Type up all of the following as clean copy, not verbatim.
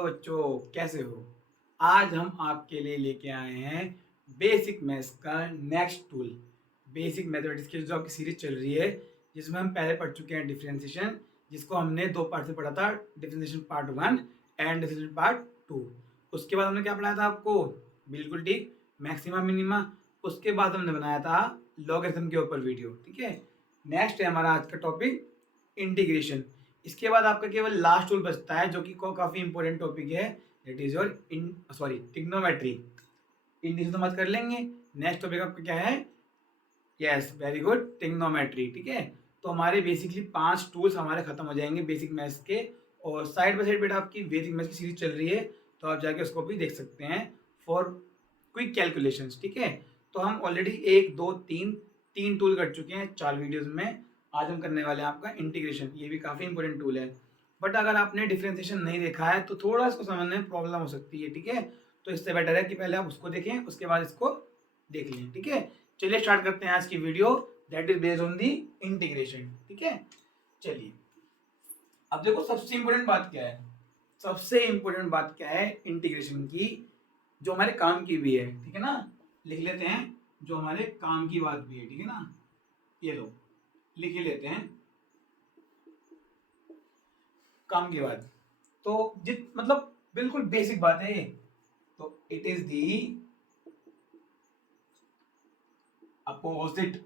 Hello बच्चों, कैसे हो? आज हम आपके लिए लेके आए हैं बेसिक मैथ्स का नेक्स्ट टूल। बेसिक मैथमेटिक्स की जो आपकी सीरीज चल रही है, जिसमें हम पहले पढ़ चुके हैं डिफरेंशिएशन, जिसको हमने दो पार्ट से पढ़ा था, differentiation part 1 and differentiation part 2। उसके बाद हमने क्या पढ़ाया था आपको? बिल्कुल ठीक, मैक्सिमा मिनिमा। उसके बाद हमने बनाया था लॉगरिथम के ऊपर वीडियो। ठीक है, नेक्स्ट है हमारा आज का टॉपिक इंटीग्रेशन। इसके बाद आपका केवल लास्ट टूल बचता है, जो कि काफी इंपॉर्टेंट टॉपिक है, that is your trigonometry. Integration तो मत कर लेंगे। नेक्स्ट टॉपिक आपका क्या है? Yes, very good, trigonometry. ठीक है, तो हमारे बेसिकली 5 टूल्स हमारे खत्म हो जाएंगे बेसिक मैथ्स के। और साइड बाय साइड बेटा आपकी बेसिक मैथ्स की सीरीज चल रही है, तो आप जाके उसको भी देख सकते हैं फॉर क्विक कैलकुलेशंस। ठीक है, तो हम ऑलरेडी 1 2 3 तीन टूल कर चुके हैं 4 वीडियोस में। आज हम करने वाले हैं आपका इंटीग्रेशन। ये भी काफी इंपॉर्टेंट टूल है, बट अगर आपने डिफरेंशिएशन नहीं देखा है तो थोड़ा इसको समझने में प्रॉब्लम हो सकती है। ठीक है, तो इससे बेटर है कि पहले आप उसको देखें, उसके बाद इसको देख लें। ठीक है, चलिए स्टार्ट करते हैं आज की video, that is based on the integration. ठीक है, चलिए अब देखो सबसे इंपॉर्टेंट बात क्या है। सबसे इंपॉर्टेंट बात क्या है इंटीग्रेशन की, जो हमारे काम की भी है। ठीक है ना, लिख लेते हैं, जो हमारे काम की बात भी है। ठीक है ना, ये लो लिख ही लेते हैं काम की बात। तो जित मतलब बिल्कुल बेसिक बात है ये। तो it is the opposite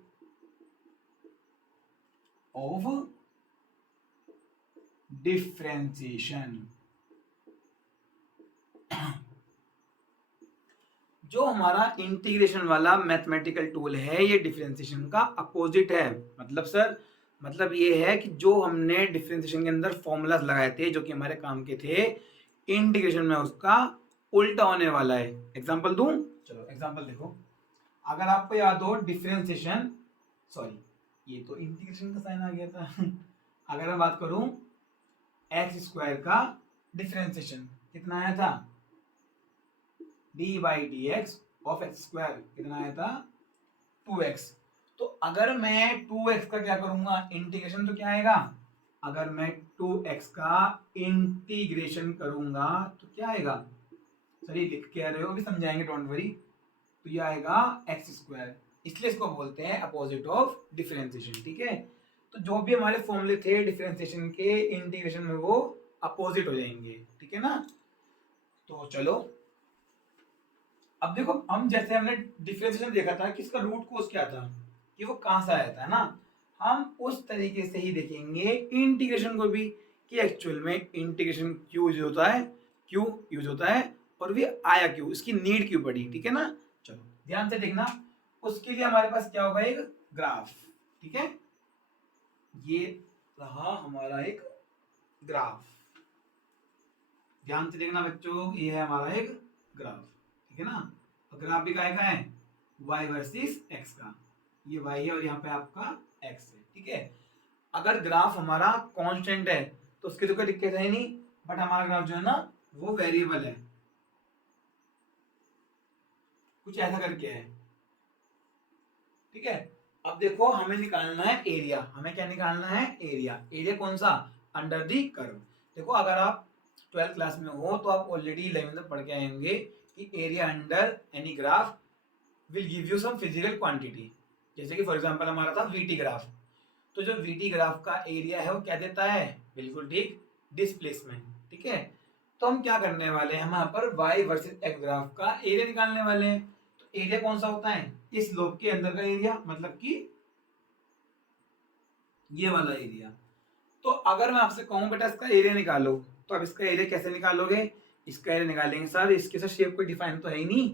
of differentiation. जो हमारा इंटीग्रेशन वाला मैथमेटिकल टूल है, ये डिफरेंशिएशन का अपोजिट है। मतलब सर, मतलब ये है कि जो हमने डिफरेंशिएशन के अंदर फॉर्मूलाज लगाए थे, जो कि हमारे काम के थे, इंटीग्रेशन में उसका उल्टा होने वाला है। एग्जांपल दूं? चलो एग्जांपल देखो। अगर आपको याद हो डिफरेंशिएशन, सॉरी ये तो इंटीग्रेशन का साइन आ गया था। अगर मैं बात करूं एक्स स्क्वायर का डिफरेंशिएशन, कितना आया था? D by D x of x square, कितना आया था? 2x। तो अगर मैं 2x का क्या करूंगा इंटीग्रेशन, तो क्या आएगा? अगर मैं 2x का इंटीग्रेशन करूंगा तो क्या आएगा? सर ये लिख के आ रहे हो, अभी समझाएंगे, डोंट वरी। तो ये आएगा एक्स स्क्वायर। इसलिए इसको बोलते हैं अपोजिट ऑफ डिफरेंशिएशन। ठीक है, तो जो भी हमारे फॉर्मूले थे डिफरेंशिएशन के, इंटीग्रेशन में वो अपोजिट हो जाएंगे। ठीक है ना, तो चलो अब देखो, हम जैसे हमने डिफरेंशिएशन देखा था कि इसका रूट कॉज क्या था, कि वो कहां से आया था ना, हम उस तरीके से ही देखेंगे इंटीग्रेशन को भी, कि एक्चुअल में इंटीग्रेशन क्यों यूज होता है, क्यों यूज होता है, और भी आया क्यों, इसकी नीड क्यों पड़ी। ठीक है ना, चलो ध्यान से देखना। उसके लिए हमारे पास क्या होगा? एक ग्राफ। ठीक है, ये रहा हमारा एक ग्राफ। ध्यान से देखना बच्चों, ये है हमारा एक ग्राफ। ठीक है ना, तो ग्राफ भी का है y वर्सेस x का। ये y है और यहाँ पे आपका x है। ठीक है, अगर ग्राफ हमारा कांस्टेंट है तो उसकी तो कोई दिक्कत है नहीं, बट हमारा ग्राफ जो है ना वो वेरिएबल है, कुछ ऐसा करके है। ठीक है, अब देखो हमें निकालना है एरिया। हमें क्या निकालना है? एरिया। एरिया कौन सा? Under the curve. देखो अगर आप 12th क्लास में हो तो आप ऑलरेडी 11th में पढ़ के आए होंगे कि area under any graph will give you some physical quantity. जैसे कि फॉर एग्जांपल हमारा था वीटी ग्राफ, तो जो वीटी ग्राफ का एरिया है वो क्या देता है? बिल्कुल ठीक, डिस्प्लेसमेंट। ठीक है, तो हम क्या करने वाले हैं, हम यहाँ पर y वर्सेस x ग्राफ का एरिया निकालने वाले हैं। तो एरिया कौन सा होता है? इस लोब के अंदर का एरिया, मतलब कि ये वाला एरिया। तो अगर मैं आपसे कहूं बेटा इसका एरिया निकालो, तो अब इसका एरिया कैसे निकालोगे? इसका एरिया निकालेंगे सर, इसके साथ शेप कोई डिफाइन तो है ही नहीं।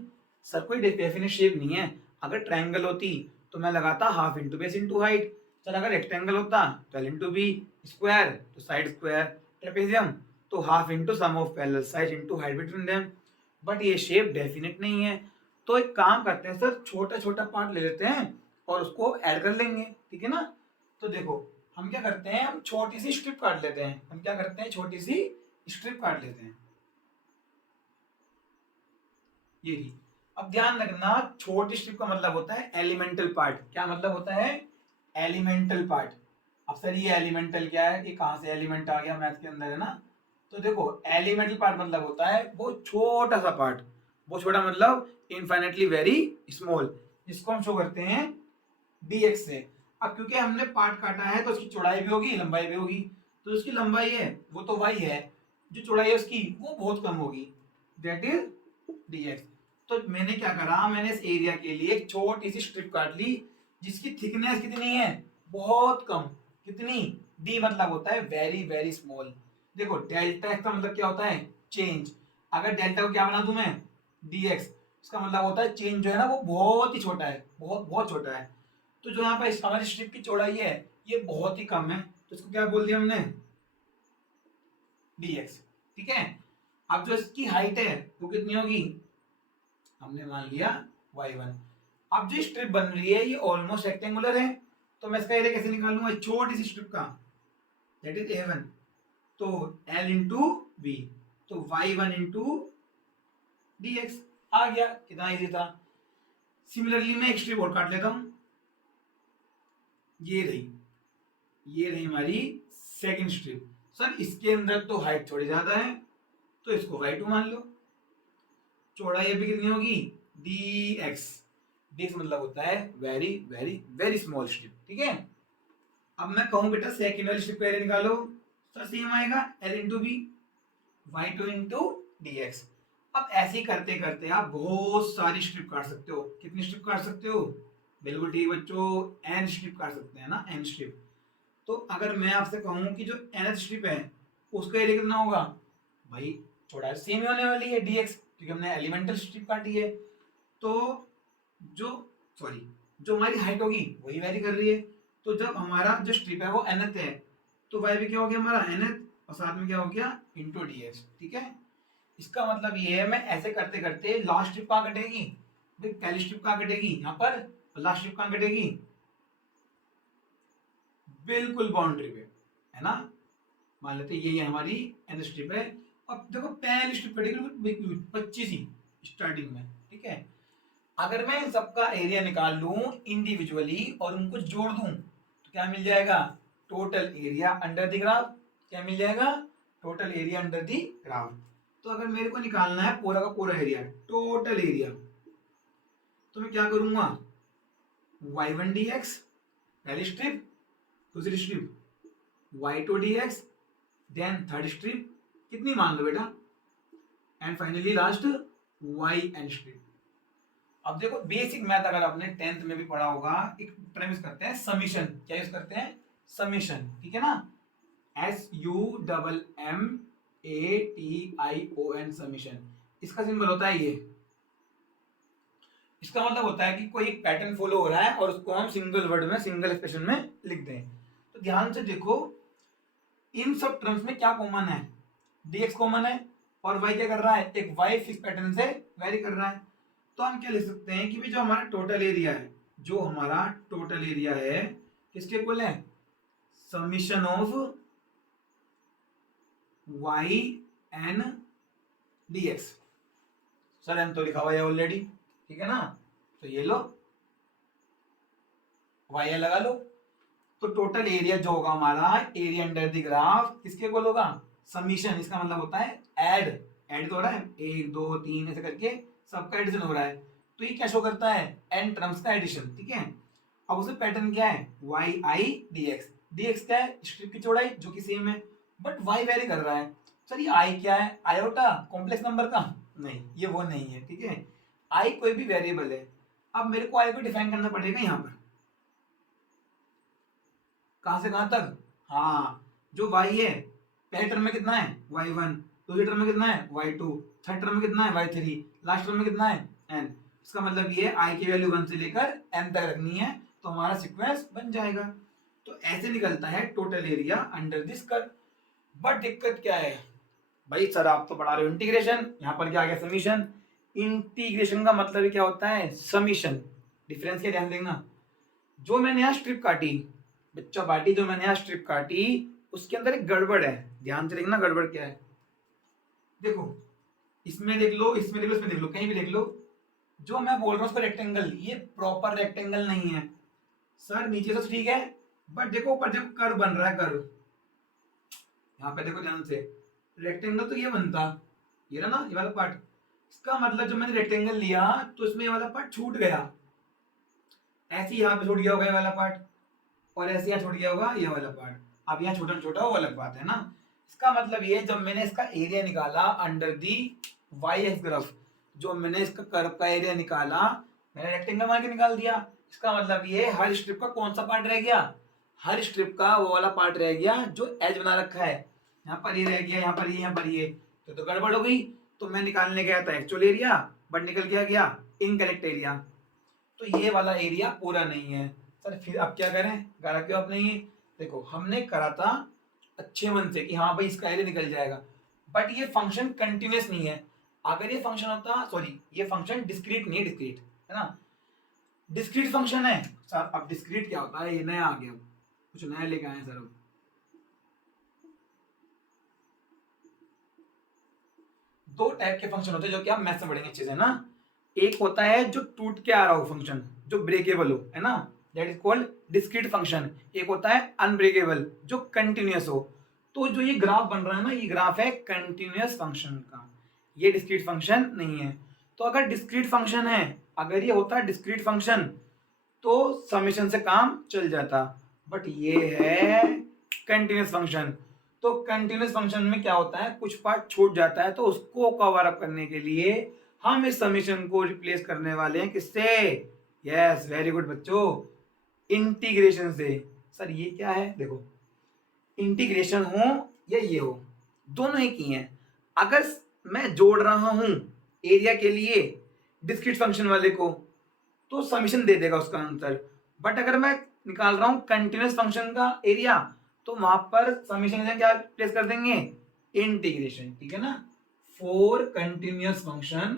सर कोई डेफिनेट शेप नहीं है। अगर ट्रायंगल होती तो मैं लगाता half into base into height. Sir अगर रेक्टेंगल होता 12 इंटू बी, स्क्वायर तो साइड स्क्वायर, ट्रेपेजियम तो half into sum of parallel side into height between them. But ये शेप डेफिनेट नहीं है। तो एक काम करते हैं सर, छोटा छोटा पार्ट ले लेते हैं और उसको ऐड कर लेंगे। ठीक है ना, तो देखो हम क्या करते हैं, हम छोटी सी स्ट्रिप काट लेते हैं। हम क्या करते हैं? छोटी सी स्ट्रिप काट लेते हैं, ये रही। अब ध्यान रखना, छोटी स्ट्रिप का मतलब होता है एलिमेंटल पार्ट। क्या मतलब होता है? Elemental part. अब सर ये एलिमेंटल क्या है? ये कहां से एलिमेंट आ गया मैथ के अंदर, है ना? तो देखो एलिमेंटल पार्ट मतलब होता है वो छोटा सा पार्ट, वो छोटा मतलब इनफाइनेटली वेरी स्मॉल, जिसको हम शो करते हैं dx से। अब क्योंकि हमने पार्ट काटा है तो उसकी चौड़ाई भी होगी लंबाई भी होगी, तो उसकी लंबाई है वो तो y है, जो चौड़ाई है उसकी वो बहुत कम होगी, दैट इज dx। तो मैंने क्या करा, मैंने इस एरिया के लिए एक छोटी सी स्ट्रिप काट ली जिसकी थिकनेस कितनी है, बहुत कम। कितनी, d मतलब होता है वेरी वेरी स्मॉल। देखो डेल्टा x का मतलब क्या होता है, चेंज। अगर डेल्टा को क्या बना दूं मैं, dx, इसका मतलब होता है चेंज जो है ना वो बहुत ही छोटा है, बहुत बहुत छोटा है। तो जो यहाँ पे हमारी स्ट्रिप की चौड़ाई है ये बहुत ही कम है, तो इसको क्या बोल दिया हमने, dx। ठीक है। अब जो इसकी हाइट है वो कितनी होगी, हमने मान लिया y1। अब जो स्ट्रिप बन रही है ये ऑलमोस्ट रेक्टेंगुलर है, तो मैं इसका एरिया कैसे निकालूंगा, छोटी सी स्ट्रिप का, दैट इज a1, तो l इंटू v, तो y1 इंटू dx आ गया। कितना इजी था। सिमिलरली मैं एक स्ट्रिप और काट लेता हूं, ये रही, ये रही हमारी सेकंड स्ट्रिप। सर इसके अंदर तो हाइट थोड़ी ज्यादा है तो इसको y2 मान लो, चौड़ाई अभी कितनी होगी, dx, dx मतलब होता है very very very small strip. ठीक है। अब मैं कहूं बेटा सेकंड वाली स्ट्रिप का एरिया निकालो, सर सेम आएगा l into B, y2 into dx। अब ऐसे ही करते करते आप बहुत सारी स्ट्रिप काट सकते हो। कितनी स्ट्रिप काट सकते हो, बिल्कुल ठीक बच्चों, n स्ट्रिप काट सकते हैं ना, n स्ट्रिप। तो अगर मैं आपसे कहूं कि जो nth स्ट्रिप है उसका एरिया कितना होगा, भाई चौड़ाई सेम ही होने वाली है dx, क्योंकि हमने एलिमेंटल स्ट्रिप काटी है। तो जो सॉरी जो हमारी हाइट होगी वही वेरी कर रही है, तो जब हमारा जो स्ट्रिप है वो nth है तो y भी क्या हो गया हमारा nth, और साथ में क्या हो गया इंटू dx। ठीक है। इसका मतलब ये है मैं ऐसे करते करते लास्ट स्ट्रिप कहाँ कटेगी, भाई पहली स्ट्रिप कहाँ कटेगी यहाँ पर, और लास्ट स्ट्रिप कहाँ कटेगी, बिल्कुल बाउंड्री पे, है ना। मान लेते ये हमारी एन स्ट्रिप है। अब देखो पहली स्ट्रिप कटेगी 25 ही स्टार्टिंग में। ठीक है। अगर मैं इन सबका एरिया निकाल लूं इंडिविजुअली और उनको जोड़ दूं तो क्या मिल जाएगा, total area under the graph. क्या मिल जाएगा, total area under the graph. तो अगर मेरे को निकालना है पूरा का पूरा एरिया, टोटल एरिया, तो मैं क्या करूंगा, y1 dx पहली स्ट्रिप, दूसरी strip y2 dx, then third strip कितनी मान लो बेटा, and finally last yn strip. अब देखो बेसिक मैथ अगर आपने 10th में भी पढ़ा होगा, एक टर्म यूज करते हैं समीशन। क्या यूज करते हैं, समीशन। ठीक है ना, SUMMATION, समीशन। इसका सिंबल होता है ये। इसका मतलब होता है कि कोई एक पैटर्न फॉलो हो रहा है और उसको हम सिंगल वर्ड में सिंगल एक्सप्रेशन में लिख दें। तो ध्यान से देखो इन सब टर्म्स में क्या कॉमन है, dx कॉमन है, और y क्या कर रहा है, एक y फिक्स पैटर्न से वेरी कर रहा है। तो हम क्या लिख सकते हैं कि भी जो हमारा टोटल एरिया है, जो हमारा टोटल एरिया है किसके इक्वल है, summation of y n dx। Sir n तो लिखा हुआ है ऑलरेडी, ठीक है ना, तो ये लो y लगा लो। तो टोटल एरिया जो होगा हमारा एरिया अंडर द ग्राफ किसके इक्वल होगा, समीशन। इसका मतलब होता है ऐड तो हो रहा है, 1 2 3 ऐसे करके सबका एडिशन हो रहा है, तो ये क्या शो करता है, n टर्म्स का एडिशन। ठीक है। अब उसमें पैटर्न क्या है, yi dx, dx क्या है, स्ट्रिप की चौड़ाई जो कि सेम है, बट y वेरी कर रहा है। सर ये i क्या है, आयोटा कॉम्प्लेक्स नंबर का, नहीं ये वो नहीं है। ठीक है, i कोई भी वेरिएबल है। अब मेरे को i को डिफाइन करना पड़ेगा यहाँ पर, कहां से कहां तक, हाँ जो y है पहले टर्म में कितना है y1, दूसरे टर्म में कितना है y2, थर्ड टर्म में कितना है y3, लास्ट टर्म में कितना है n। इसका मतलब ये है i की वैल्यू 1 से लेकर n तक रखनी है तो हमारा सीक्वेंस बन जाएगा। तो ऐसे निकलता है total area under this curve. But दिक्कत क्या है, भाई सर आप तो पढ़ा रहे हो इंटीग्रेशन, यहाँ पर क्या आ गया समीशन। इंटीग्रेशन का मतलब क्या होता है, समीशन। डिफरेंस क्या ध्यान देना, जो मैंने यहाँ स्ट्रिप काटी बच्चा पार्टी, जो मैंने यहाँ स्ट्रिप काटी उसके अंदर एक गड़बड़ है, ध्यान से देखना गड़बड़ क्या है। देखो इसमें देख लो, इसमें देख लो, इसमें देख लो, कहीं भी देख लो, जो मैं बोल रहा हूँ उसका रेक्टेंगल ये प्रॉपर रेक्टेंगल नहीं है। सर नीचे तो ठीक है बट देखो ऊपर देखो कर्व बन रहा है, कर्व यहाँ पे देखो ध्यान से, रेक्टेंगल तो ये बनता, ये ना ये वाला पार्ट। इसका मतलब जब मैंने रेक्टेंगल लिया तो इसमें ये वाला पार्ट छूट गया, ऐसे ही यहाँ पे छूट गया होगा ये वाला पार्ट, और ऐसे यहाँ छूट गया होगा ये वाला पार्ट। अब यहाँ छोटा छोटा वो अलग बात है ना। इसका मतलब ये जब मैंने इसका एरिया निकाला under the Y X graph, जो मैंने इसका कर्व का एरिया निकाला, मैंने रेक्टेंगल मान के निकाल दिया। इसका मतलब ये हर स्ट्रिप का कौन सा पार्ट रह गया, हर स्ट्रिप का वो वाला पार्ट रह गया जो एज बना रखा है। यहाँ पर ये रह गया, यहाँ पर ये, यहाँ पर ये, तो गड़बड़ हो गई। तो मैं निकालने गया था एक्चुअल एरिया, बट निकल गया इनकरेक्ट एरिया। तो ये वाला एरिया पूरा नहीं है सर। फिर अब क्या करें, करा क्यों आपने ये, देखो हमने करा था अच्छे मन से कि हाँ भाई इसका एरिया निकल जाएगा, बट ये फंक्शन कंटिन्यूस नहीं है। अगर ये फंक्शन होता, सॉरी ये फंक्शन डिस्क्रीट नहीं है, डिस्क्रीट है ना, डिस्क्रीट फंक्शन है सर। अब डिस्क्रीट क्या होता है, ये नया आ गया, कुछ नया लेके आए सर। अब दो टाइप के फंक्शन होते हैं जो कि आप मैथ्स में पढ़ेंगे अच्छे से ना। एक होता है जो टूट के आ रहा हो फंक्शन, जो ब्रेकेबल हो, है ना, that is called discrete function. एक होता है अनब्रेकेबल, जो कंटिन्यूअस हो। तो जो ये ग्राफ बन रहा है ना, ये ग्राफ है कंटिन्यूअस फंक्शन का, ये डिस्क्रीट फंक्शन नहीं है। तो अगर डिस्क्रीट फंक्शन है, अगर ये होता है डिस्क्रीट फंक्शन, तो समेशन से काम चल जाता, बट ये है कंटिन्यूअस फंक्शन। तो कंटिन्यूअस फंक्शन में क्या होता है, कुछ पार्ट छूट जाता है, तो उसको कवर अप करने के लिए हम इस समेशन को रिप्लेस करने वाले हैं किससे, यस वेरी गुड बच्चों, इंटीग्रेशन से। सर ये क्या है, देखो इंटीग्रेशन हो या ये हो, दोनों ही की हैं। अगर मैं जोड़ रहा हूं एरिया के लिए डिस्क्रीट फंक्शन वाले को, तो समेशन दे देगा उसका आंसर। बट अगर मैं निकाल रहा हूं कंटिन्यूअस फंक्शन का एरिया, तो वहां पर समेशन क्या प्लेस कर देंगे, इंटीग्रेशन, ठीक है ना। For continuous function,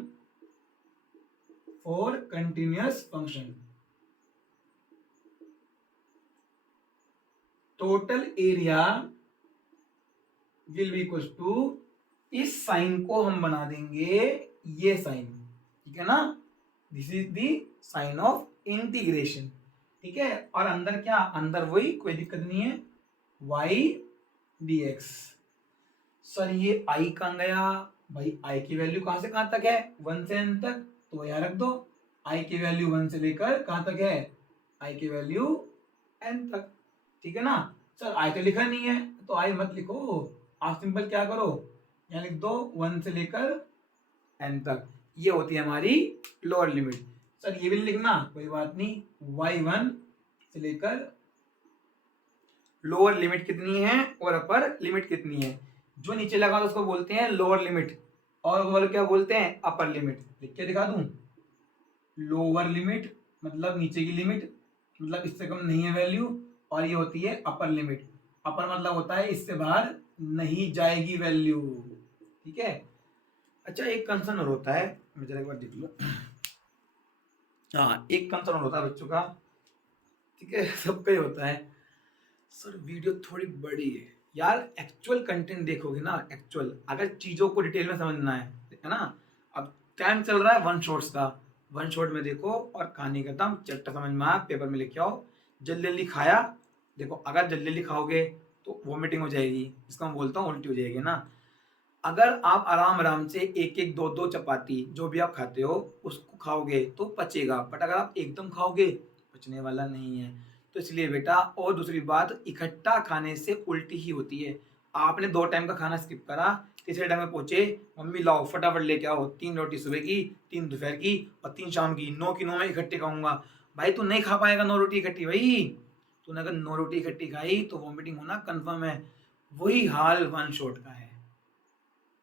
for continuous function total area will be equal to, इस साइन को हम बना देंगे ये साइन, ठीक है ना, this is the sign of integration, ठीक है। और अंदर क्या, अंदर वही, कोई दिक्कत नहीं है, y dx। सर ये i कहाँ गया भाई, i की वैल्यू कहां से कहां तक है, 1 से n तक, तो यहाँ रख दो। i की वैल्यू 1 से लेकर कहां तक है, i की वैल्यू n तक, ठीक है ना। सर i तो लिखा नहीं है, तो i मत लिखो, आप सिंपल क्या करो, यहाँ लिख दो 1 से लेकर n तक, ये होती है हमारी लोअर लिमिट। सर ये भी लिखना, कोई बात नहीं, y1 से लेकर लोअर लिमिट कितनी है और अपर लिमिट कितनी है, जो नीचे लगा तो उसको बोलते हैं लोअर लिमिट, और वो क्या बोलते हैं, अपर लिमिट। लिख के दिखा दूं, लोअर लिमिट मतलब नीचे की लिमिट, मतलब इससे कम नहीं है वैल्यू, और ये होती है अपर लिमिट। अपर मतलब होता है इससे बाहर नहीं जाएगी वैल्यू, ठीक है। अच्छा एक कंसर्न और होता है, मैं जरा एक बार देख लूं, हाँ एक कंसर्न और होता है बच्चों का, ठीक है, सबका ही होता है। सर वीडियो थोड़ी बड़ी है यार, एक्चुअल कंटेंट देखोगे ना, एक्चुअल अगर चीजों को डिटेल में समझना है ना। अब टाइम चल रहा है वन शॉट्स का, वन शॉट में देखो और कहानी खत्म, चैप्टर समझ में आया पेपर में लिख आओ, जल्दी जल्दी खाया। देखो अगर जल्दी जल्दी खाओगे तो वॉमिटिंग हो जाएगी, इसका मैं बोलता हूँ उल्टी हो जाएगी ना। अगर आप आराम आराम से एक एक दो दो चपाती जो भी आप खाते हो उसको खाओगे तो पचेगा, बट अगर आप एकदम खाओगे पचने वाला नहीं है। तो इसलिए बेटा, और दूसरी बात, इकट्ठा खाने से उल्टी ही होती है। आपने 2 टाइम का खाना स्किप करा, तीसरे टाइम में पहुंचे, मम्मी लाओ फटाफट लेके आओ 3 रोटी सुबह की, 3 दोपहर की और 3 शाम की, 9 की 9 में इकट्ठे खाऊंगा। भाई तू नहीं खा पाएगा 9 रोटी इकट्ठी, भाई तूने अगर 9 रोटी इकट्ठी खाई तो वॉमिटिंग होना कन्फर्म है। वही हाल वन शॉट का है,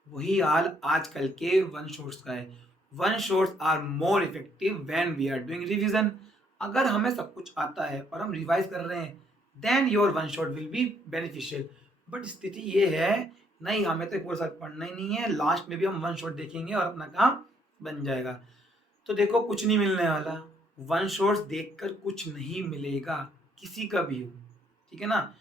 वही हाल आजकल के वन शॉट्स का है। One shots are more effective when we are doing revision. अगर हमें सब कुछ आता है और हम रिवाइज कर रहे हैं, then your one shot will be beneficial. But स्थिति ये है, नहीं हमें तो पूरा साथ पढ़ना ही नहीं है, लास्ट में भी हम वन शॉट देखेंगे और अपना काम बन जाएगा। तो देखो कुछ नहीं मिलने वाला, वन शॉट्स देखकर कुछ नहीं मिलेगा, किसी का भी हो, ठीक है ना।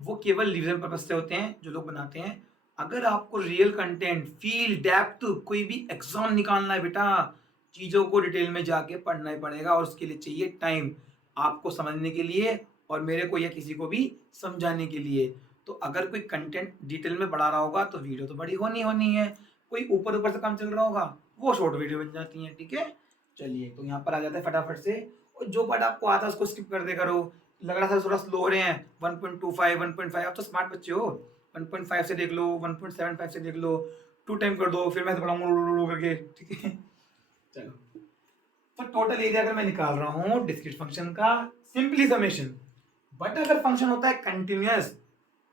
वो केवल रिवीजन पर्पज से होते हैं जो लोग बनाते हैं। अगर आपको रियल कंटेंट, फील, डेप्थ, कोई भी एग्जाम निकालना है बेटा, चीज़ों को डिटेल में जाके पढ़ना ही पड़ेगा, और उसके लिए चाहिए टाइम, आपको समझने के लिए और मेरे को या किसी को भी समझाने के लिए। तो अगर कोई कंटेंट डिटेल में बढ़ा रहा होगा तो वीडियो तो बड़ी होनी है, कोई ऊपर ऊपर से काम चल रहा होगा वो शॉर्ट वीडियो बन जाती है। ठीक है, चलिए तो यहाँ पर आ जाता है फटाफट से, और जो पार्ट आपको आता है उसको स्किप कर दे करो। लग रहा था थोड़ा स्लो हो रहे हैं 1.25 1.5, आप तो स्मार्ट बच्चे हो, 1.5 से देख लो, 1.75 से देख लो, 2 टाइम कर दो, फिर मैं तो पढ़ाऊंगा करके। ठीक है, चलो तो टोटल एरिया अगर मैं निकाल रहा हूँ डिस्क्रीट फंक्शन का सिंपली समेशन, बट अगर फंक्शन होता है कंटिन्यूअस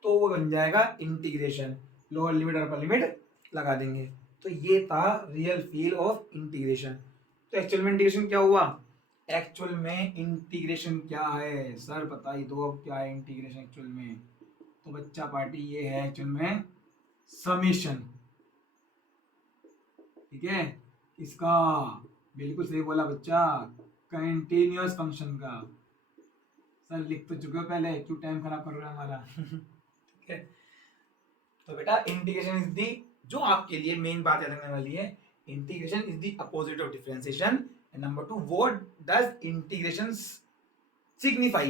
तो वो बन जाएगा इंटीग्रेशन, लोअर लिमिट और अपर लिमिट लगा देंगे। तो ये था रियल फील ऑफ इंटीग्रेशन। तो एक्चुअल में इंटीग्रेशन क्या हुआ, एक्चुअल में इंटीग्रेशन क्या है सर बता ही दो, अब क्या है इंटीग्रेशन एक्चुअल में। तो बच्चा पार्टी ये है एक्चुअल में समेशन। ठीक है, इसका बिल्कुल सही बोला बच्चा, कंटिन्यूअस फंक्शन का। सर लिख तो चुके हो पहले, क्यों टाइम खराब कर रहे हो हमारा। ठीक है, तो बेटा इंटीग्रेशन इज दी, जो आपके लिए मेन बात याद रखने वाली है, integration is the opposite of differentiation. And number 2, what does integration signify,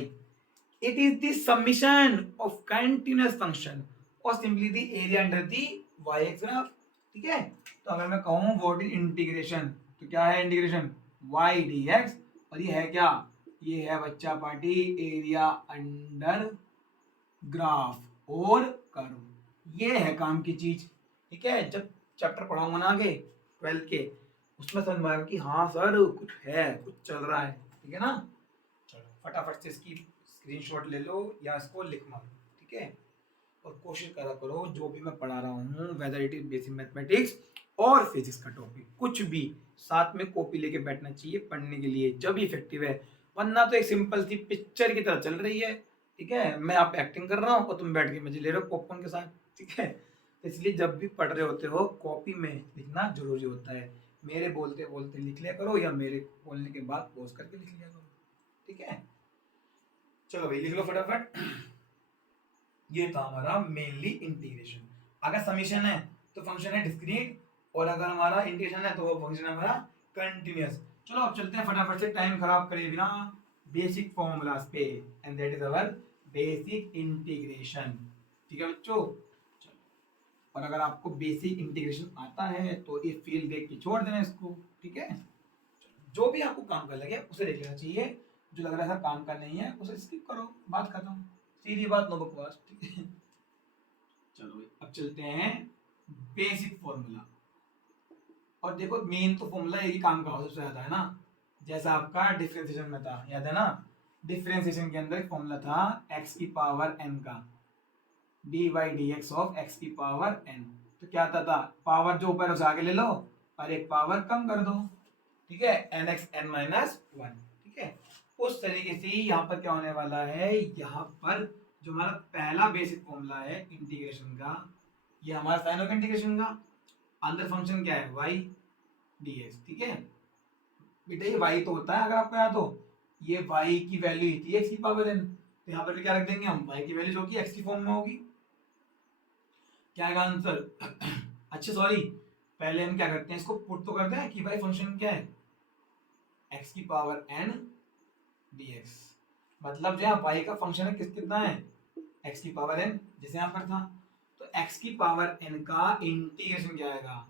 it is the summation of continuous function और simply the area under the y x graph. ठीक है, तो अगर मैं कहूं व्हाट इज इंटीग्रेशन, तो क्या है इंटीग्रेशन, y dx, और ये है क्या, ये है बच्चा पार्टी एरिया अंडर ग्राफ और कर्व, ये है काम की चीज। ठीक है, जब चैप्टर पढ़ाऊंगा ना आगे 12 के, उसमें समझ में आएगा कि हाँ सर कुछ है, कुछ चल रहा है। ठीक है ना, चलो फटाफट से इसकी स्क्रीनशॉट ले लो या इसको लिख मारो। ठीक है, और कोशिश करा करो जो भी मैं पढ़ा रहा हूँ, whether it is basic mathematics और फिजिक्स का टॉपिक, कुछ भी साथ में कॉपी लेके बैठना चाहिए पढ़ने के लिए, जब इफेक्टिव है। वरना तो एक सिंपल सी पिक्चर की तरह चल रही है। ठीक है, मैं आप एक्टिंग कर रहा हूँ और तुम बैठ के मजे ले रहे हो पॉपकॉर्न के साथ। ठीक है, इसलिए जब भी पढ़ रहे होते हो कॉपी में लिखना जरूरी होता है। मेरे बोलते बोलते लिख लिया करो या मेरे बोलने के बाद पॉज करके लिख लिया करो। ठीक है, चलो भाई लिख लो फटाफट। ये था हमारा मेनली इंटीग्रेशन। अगर समीशन है तो फंक्शन है डिस्क्रीट, और अगर हमारा इंटीग्रेशन है तो वो फंक्शन है हमारा कंटिन्यूअस। चलो अब चलते हैं फटाफट से टाइम खराब करे बिना बेसिक फॉर्मूलाज पे, and that is our basic integration. ठीक है बच्चों, चलो, और अगर आपको बेसिक इंटीग्रेशन आता है तो ये फील्ड देख के छोड़ देना इसको। ठीक है, जो भी आपको काम कर लगे उसे देख लेना चाहिए, जो लग रहा है काम का नहीं है उसे स्किप करो, बात खत्म, सीधी बात, नो बकवास। ठीक है, चलो भाई अब चलते हैं बेसिक फॉर्मूला। और देखो मेन तो फॉर्मूला यही काम का सबसे ज्यादा है ना, जैसा आपका डिफरेंशिएशन में था, याद है ना, डिफरेंशिएशन के अंदर एक फॉर्मूला था x की पावर n का, dy dx ऑफ x की पावर n। तो क्या था पावर जो ऊपर उसे आगे ले लो और एक पावर कम कर दो। ठीक है, nx n माइनस 1। ठीक है, उस तरीके से यहाँ पर क्या होने वाला है, यहाँ पर जो हमारा पहला बेसिक फॉर्मूला है इंटीग्रेशन का, ये हमारा साइन ऑफ इंटीग्रेशन का, अंदर फंक्शन क्या है y dx। ठीक है बेटा, ये y तो होता है अगर आपको याद हो, ये y की वैल्यू थी x की पावर n, तो यहाँ पर क्या रख देंगे हम, y की वैल्यू जो कि x की फॉर्म में होगी। क्या आएगा आंसर। अच्छा सॉरी, पहले हम क्या करते हैं, इसको पुट तो करते हैं कि भाई फंक्शन क्या है, x की पावर n dx, मतलब जो यहाँ y का फंक्शन है कितना है, x की पावर n, जैसे यहाँ पर था। तो x की पावर n का इंटीग्रेशन क्या आएगा,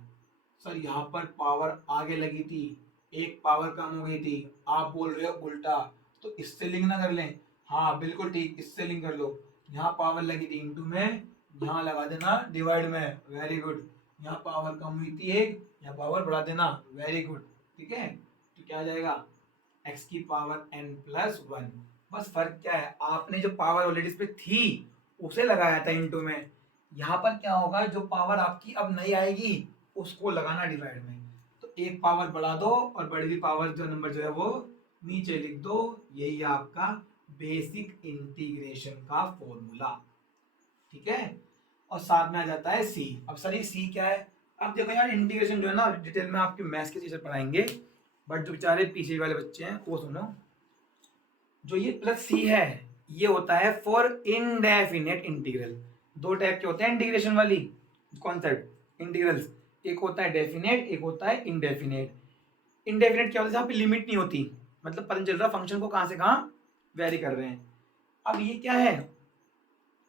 सर यहाँ पर पावर आगे लगी थी, एक पावर कम हो गई थी, आप बोल रहे हो उल्टा, तो इससे लिंक ना कर लें, हाँ बिल्कुल ठीक, इससे लिंक कर लो। यहाँ पावर लगी थी इनटू में, यहाँ लगा देना डिवाइड में, वेरी गुड। यहाँ पावर कम हुई थी एक, यहाँ पावर बढ़ा देना, वेरी गुड। ठीक है, तो क्या आ जाएगा x की पावर n प्लस 1। बस फर्क क्या है, आपने जो पावर ऑलरेडी इस पे थी उसे लगाया था इनटू में, यहाँ पर क्या होगा, जो पावर आपकी अब नहीं आएगी उसको लगाना डिवाइड में। तो एक पावर बढ़ा दो और बड़ी हुई पावर जो नंबर जो है वो नीचे लिख दो, यही आपका बेसिक इंटीग्रेशन का फॉर्मूला। ठीक है, और साथ में आ जाता है c। अब सर ये c क्या है, अब देखो यार इंटीग्रेशन जो है ना डिटेल में आपके मैथ्स के टीचर पढ़ाएंगे, बट जो बेचारे पीछे वाले बच्चे हैं वो सुनो, जो ये प्लस c है ये होता है फॉर इनडेफिनेट इंटीग्रल। दो टाइप के होते हैं इंटीग्रेशन वाली कॉन्सेप्ट इंटीग्रल्स, एक होता है डेफिनेट, एक होता है इनडेफिनेट। इनडेफिनेट क्या होता है, जहाँ पे लिमिट नहीं होती, मतलब पता नहीं चल रहा फंक्शन को कहाँ से कहाँ वेरी कर रहे हैं। अब ये क्या है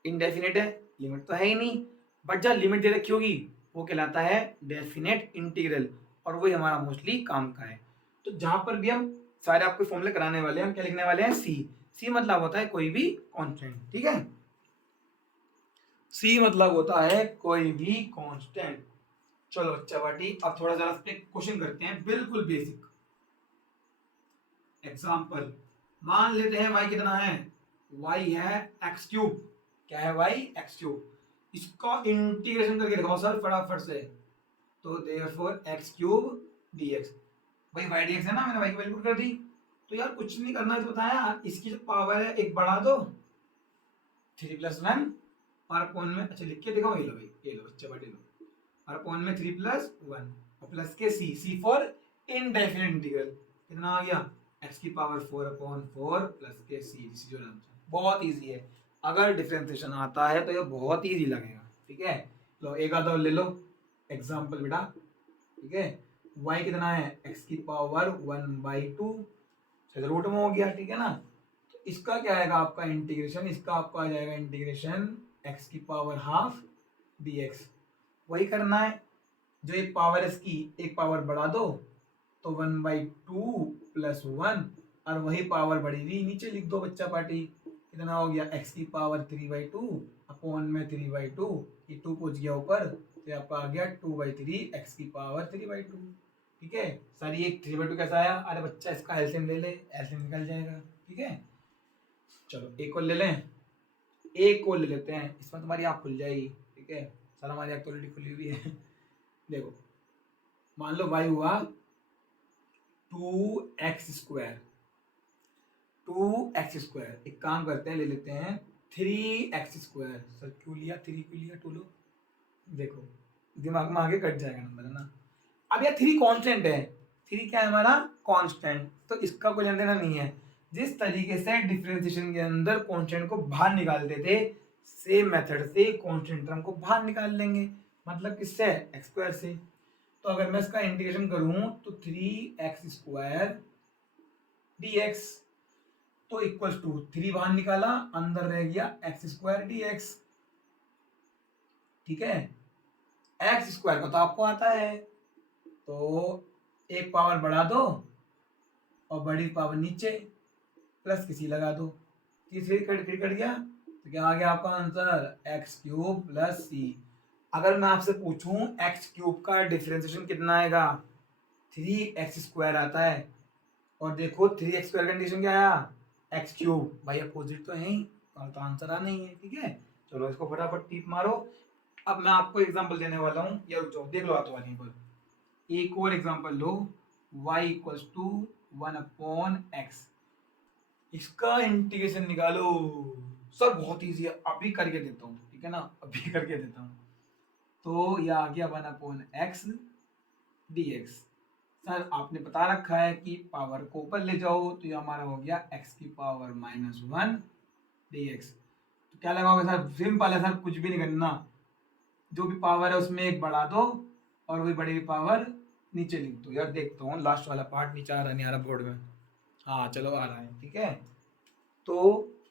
इनडेफिनेट है, लिमिट तो है ही नहीं, बट जब लिमिट दे रखी होगी वो कहलाता है डेफिनेट इंटीग्रल, और वही हमारा मोस्टली काम का है। तो जहां पर भी हम सारे आपको फॉर्मूले कराने वाले हैं, हम क्या लिखने वाले हैं, सी। सी मतलब होता है कोई भी कांस्टेंट, ठीक है, सी मतलब होता है कोई भी कांस्टेंट। चलो बच्चा पार्टी, अब थोड़ा सा क्वेश्चन करते हैं, बिल्कुल बेसिक एग्जाम्पल। मान लेते हैं y कितना है, y है एक्स क्यूब। क्या है y, एक्स क्यूब। इसका इंटीग्रेशन करके दिखाओ सर फटाफट से। तो देयरफॉर एक्स क्यूब dx, भाई y dx है ना, मैंने y की वैल्यू कर दी। तो यार कुछ नहीं करना है, तो बताया इसकी जो पावर है एक बढ़ा दो, 3+1 और अपॉन में, अच्छा लिख के दिखाओ, ये लो भाई, ये लो बच्चे बटे लो, और अपॉन में 3+1 और प्लस के सी फॉर इनडेफिनेट इंटीग्रल, कितना आ गया, x की पावर 4/4 प्लस के सी, जो बहुत इजी है। अगर डिफरेंशिएशन आता है तो ये बहुत इजी लगेगा, ठीक है। लो एक आधा और ले लो एग्जांपल बेटा, ठीक है। y कितना है, x की पावर 1/2, रूट में हो गया, ठीक है ना। तो इसका क्या आएगा आपका इंटीग्रेशन, इसका आपका आ जाएगा इंटीग्रेशन x की पावर हाफ dx। वही करना है, जो एक पावर है इसकी एक पावर बढ़ा दो, तो 1/2 + 1, और वही पावर बढ़ी हुई नीचे लिख दो बच्चा पार्टी, कितना हो गया, x की पावर 3/2 अपॉन में 3/2, ये 2 पहुंच गया ऊपर, तो आपका आ गया 2/3 x की पावर 3/2, ठीक है। सर ये 3/2 कैसा आया, अरे बच्चा इसका एलसीएम ले ले, एलसीएम निकल जाएगा, ठीक है। चलो एक और ले लें, एक और ले लेते हैं, इसमें तुम्हारी आँख खुल जाएगी, ठीक है। सर हमारी आँख तो ऑलरेडी खुली हुई है देखो, मान लो y हुआ 2x², 2x², एक काम करते हैं, ले लेते हैं 3x²। सर क्यों लिया 3, क्यों लिया 2 लो, देखो दिमाग में आगे कट जाएगा नंबर, है ना। अब यार 3 कांस्टेंट है, 3 क्या है हमारा कांस्टेंट, तो इसका कोई लेना देना नहीं है। जिस तरीके से डिफरेंशिएशन के अंदर कांस्टेंट को बाहर निकालते थे, सेम मेथड से कांस्टेंट टर्म को बाहर निकाल लेंगे, मतलब किससे, x² से। तो अगर मैं इसका इंटीग्रेशन करूं तो 3x² dx, तो इक्वल टू 3 बाहर निकाला, अंदर रह गया x² dx, ठीक है। x² का तो आपको आता है, तो एक पावर बढ़ा दो और बड़ी पावर नीचे, प्लस किसी लगा दो, तीसरी कट गया, तो क्या आ गया आपका आंसर, x³ + c। अगर मैं आपसे पूछूं x³ का डिफरेंशिएशन कितना आएगा, 3x² आता है, और देखो 3x² कंडीशन क्या आया, x³, भाई अपोजिट तो है ही, तो आंसर आना ही है, ठीक है। चलो इसको फटाफट टिक मारो। अब मैं आपको एग्जांपल देने वाला हूँ, या रुक जाओ देख लो आते वाली पर, एक और एग्जांपल लो, y = 1/x, इसका इंटीग्रेशन निकालो। सर बहुत इजी है, अभी करके देता हूँ, ठीक है ना, अभी करके देता हूँ। तो यह आ गया 1/x dx। सर आपने बता रखा है कि पावर को ऊपर ले जाओ, तो ये हमारा हो गया x की पावर -1 dx। तो क्या लगाओगे सर, सिंपल है सर, कुछ भी नहीं करना, जो भी पावर है उसमें एक बढ़ा दो और वही बड़ी पावर नीचे लिख दो। यार देखता हूँ लास्ट वाला पार्ट नीचे आ रहा नहीं आ रहा बोर्ड में, हाँ चलो आ रहा है, ठीक है। तो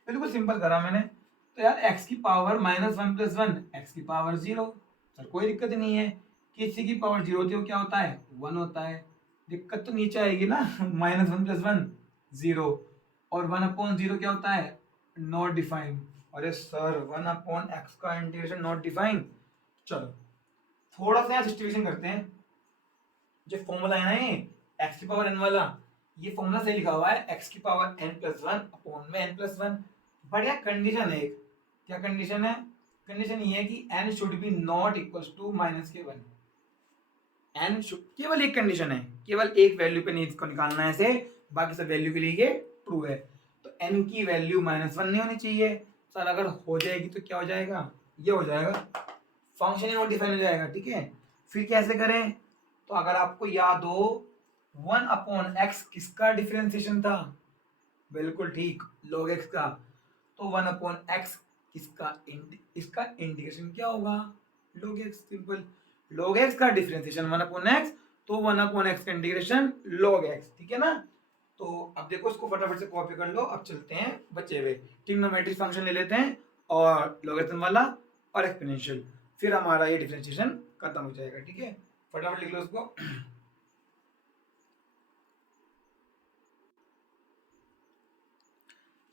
बिल्कुल सिंपल करा मैंने, तो यार x की पावर -1 + 1, x की पावर 0। सर कोई दिक्कत नहीं है, किसी की पावर 0 होती है वो क्या होता है, 1 होता है। दिक्कत तो नीचे आएगी ना -1 + 1 0, और 1/0 क्या होता है, नॉट डिफाइंड। अरे सर 1/x का इंटीग्रेशन नॉट डिफाइंड। चलो थोड़ा सा सब्स्टिट्यूशन करते हैं, जो फॉर्मूला है ना ये x की पावर n वाला, ये फॉर्मूला सही लिखा हुआ है, x की पावर n+1 अपॉन में n+1। बढ़िया कंडीशन है एक, क्या कंडीशन है, कंडीशन ये है कि n should be not equal to -k1। n केवल एक कंडीशन है, केवल एक वैल्यू पे नहीं इसको निकालना है ऐसे, बाकी सब वैल्यू के लिए ये ट्रू है। तो n की वैल्यू -1 नहीं होनी चाहिए। सर अगर हो जाएगी तो क्या हो जाएगा, ये हो जाएगा, फंक्शन ही नॉट डिफाइन हो जाएगा, ठीक है। फिर कैसे करें, तो अगर आपको याद हो 1/x किसका डिफरेंशिएशन था, बिल्कुल ठीक, log x का। तो 1/x किसका इसका इंटीग्रेशन क्या होगा, log x, simple. log x का डिफरेंशिएशन 1/x, तो 1/x का इंटीग्रेशन log x, ठीक है ना। तो अब देखो इसको फटाफट से कॉपी कर लो। अब चलते हैं बचे हुए ट्रिग्नोमेट्रिक फंक्शन ले लेते हैं, और लॉगरिथम वाला और एक्सपोनेंशियल, फिर हमारा ये डिफरेंशिएशन खत्म हो जाएगा। ठीक है, फटाफट लिख लो उसको।